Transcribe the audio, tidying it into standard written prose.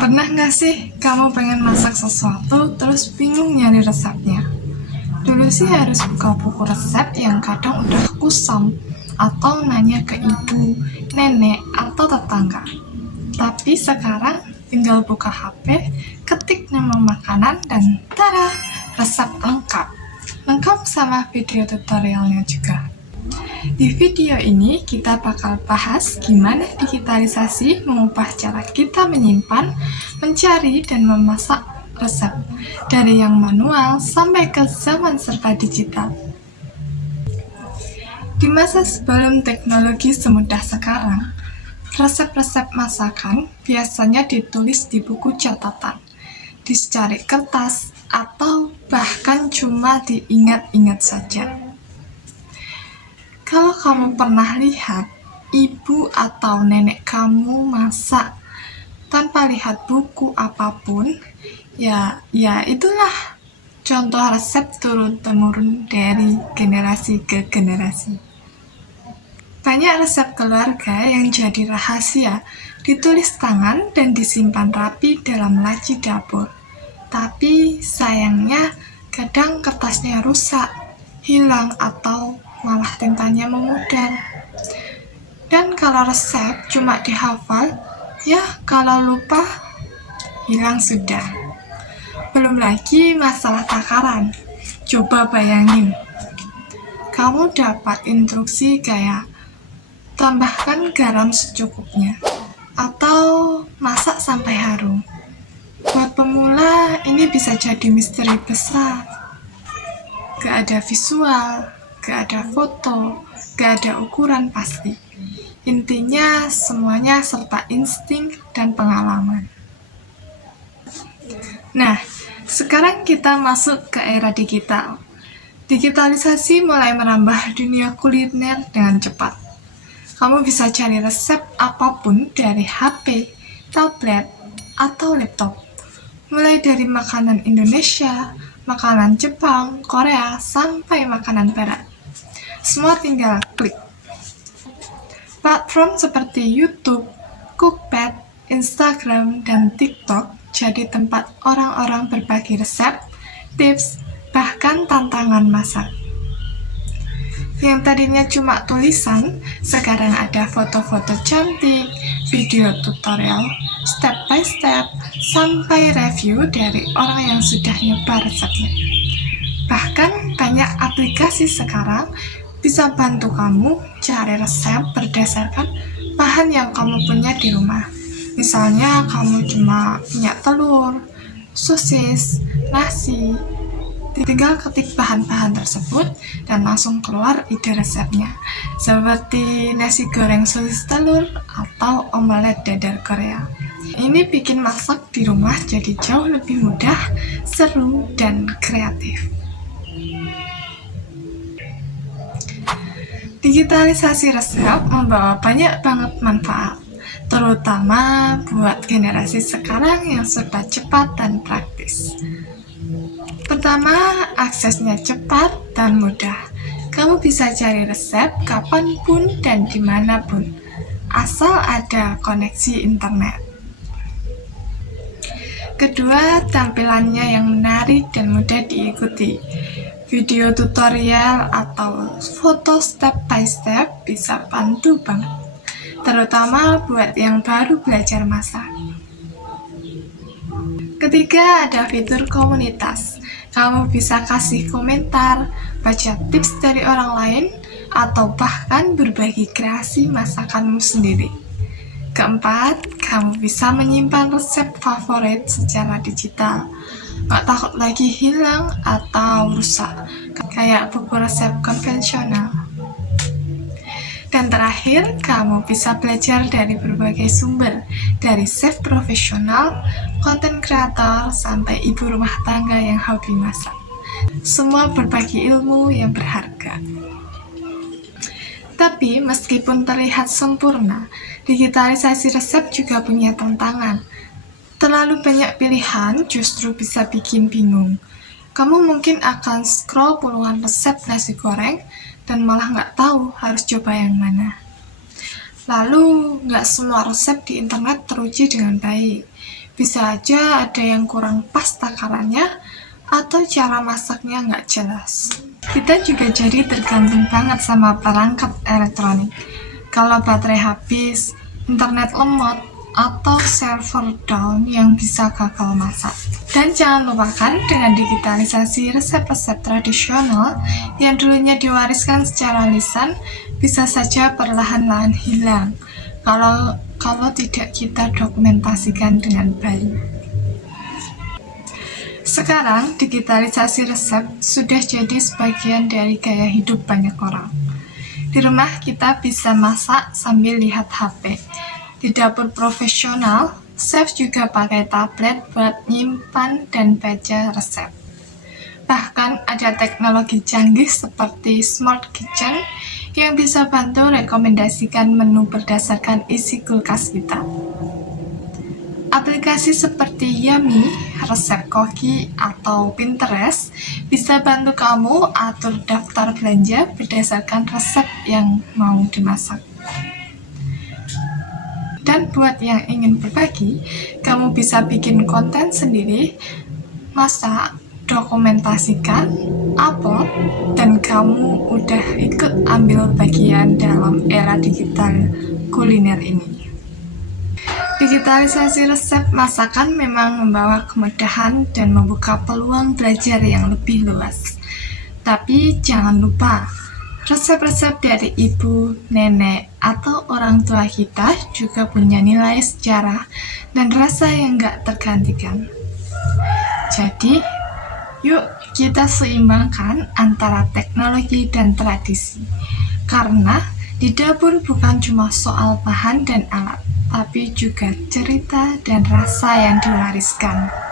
Pernah nggak sih kamu pengen masak sesuatu terus bingung nyari resepnya? Dulu sih harus buka buku resep yang kadang udah kusam atau nanya ke ibu, nenek, atau tetangga. Tapi sekarang tinggal buka HP, ketik nama makanan, dan tada, resep lengkap. Lengkap sama video tutorialnya juga. Di video ini kita bakal bahas gimana digitalisasi mengubah cara kita menyimpan, mencari, dan memasak resep dari yang manual sampai ke zaman serba digital. Di masa sebelum teknologi semudah sekarang, resep-resep masakan biasanya ditulis di buku catatan, di secari kertas, atau bahkan cuma diingat-ingat saja. Kalau kamu pernah lihat ibu atau nenek kamu masak tanpa lihat buku apapun, ya itulah contoh resep turun-temurun dari generasi ke generasi. Banyak resep keluarga yang jadi rahasia, ditulis tangan dan disimpan rapi dalam laci dapur. Tapi sayangnya kadang kertasnya rusak, hilang, atau malah tintanya memudar. Dan kalau resep cuma dihafal, ya kalau lupa, hilang sudah. Belum lagi masalah takaran. Coba bayangin, kamu dapat instruksi kayak tambahkan garam secukupnya, atau masak sampai harum. Buat pemula, ini bisa jadi misteri besar. Gak ada visual, gak ada foto, gak ada ukuran pasti. Intinya semuanya serta insting dan pengalaman. Nah, sekarang kita masuk ke era digital. Digitalisasi mulai merambah dunia kuliner dengan cepat. Kamu bisa cari resep apapun dari HP, tablet, atau laptop. Mulai dari makanan Indonesia, makanan Jepang, Korea, sampai makanan barat. Semua tinggal klik. Platform seperti YouTube, Cookpad, Instagram, dan TikTok jadi tempat orang-orang berbagi resep, tips, bahkan tantangan masak. Yang tadinya cuma tulisan, sekarang ada foto-foto cantik, video tutorial, step by step, sampai review dari orang yang sudah nyoba resepnya. Bahkan banyak aplikasi sekarang bisa bantu kamu cari resep berdasarkan bahan yang kamu punya di rumah. Misalnya kamu cuma punya telur, sosis, nasi, tinggal ketik bahan-bahan tersebut dan langsung keluar ide resepnya, seperti nasi goreng sosis telur atau omelet dadar Korea. Ini bikin masak di rumah jadi jauh lebih mudah, seru, dan kreatif. Digitalisasi resep membawa banyak banget manfaat, terutama buat generasi sekarang yang serba cepat dan praktis. Pertama, aksesnya cepat dan mudah. Kamu bisa cari resep kapanpun dan dimanapun, asal ada koneksi internet. Kedua, tampilannya yang menarik dan mudah diikuti. Video tutorial atau foto step by step bisa bantu banget, terutama buat yang baru belajar masak. Ketiga, ada fitur komunitas. Kamu bisa kasih komentar, baca tips dari orang lain, atau bahkan berbagi kreasi masakanmu sendiri. Keempat, kamu bisa menyimpan resep favorit secara digital. Gak takut lagi hilang atau rusak, kayak buku resep konvensional. Dan terakhir, kamu bisa belajar dari berbagai sumber, dari chef profesional, konten kreator, sampai ibu rumah tangga yang hobi masak. Semua berbagi ilmu yang berharga. Tapi meskipun terlihat sempurna, digitalisasi resep juga punya tantangan. Terlalu banyak pilihan justru bisa bikin bingung. Kamu mungkin akan scroll puluhan resep nasi goreng dan malah nggak tahu harus coba yang mana. Lalu, nggak semua resep di internet teruji dengan baik. Bisa aja ada yang kurang pas takarannya atau cara masaknya nggak jelas. Kita juga jadi tergantung banget sama perangkat elektronik. Kalau baterai habis, internet lemot, atau server down yang bisa gagal masak. Dan jangan lupakan dengan digitalisasi resep-resep tradisional yang dulunya diwariskan secara lisan bisa saja perlahan-lahan hilang kalau tidak kita dokumentasikan dengan baik. Sekarang, digitalisasi resep sudah jadi sebagian dari gaya hidup banyak orang. Di rumah kita bisa masak sambil lihat HP. Di dapur profesional, chef juga pakai tablet buat nyimpan dan baca resep. Bahkan ada teknologi canggih seperti Smart Kitchen yang bisa bantu rekomendasikan menu berdasarkan isi kulkas kita. Aplikasi seperti Yummy, Resep Koki, atau Pinterest bisa bantu kamu atur daftar belanja berdasarkan resep yang mau dimasak. Dan buat yang ingin berbagi, kamu bisa bikin konten sendiri, masak, dokumentasikan, upload, dan kamu udah ikut ambil bagian dalam era digital kuliner ini. Digitalisasi resep masakan memang membawa kemudahan dan membuka peluang belajar yang lebih luas. Tapi jangan lupa, resep-resep dari ibu, nenek, atau orang tua kita juga punya nilai sejarah dan rasa yang gak tergantikan. Jadi, yuk kita seimbangkan antara teknologi dan tradisi. Karena di dapur bukan cuma soal bahan dan alat, tapi juga cerita dan rasa yang diwariskan.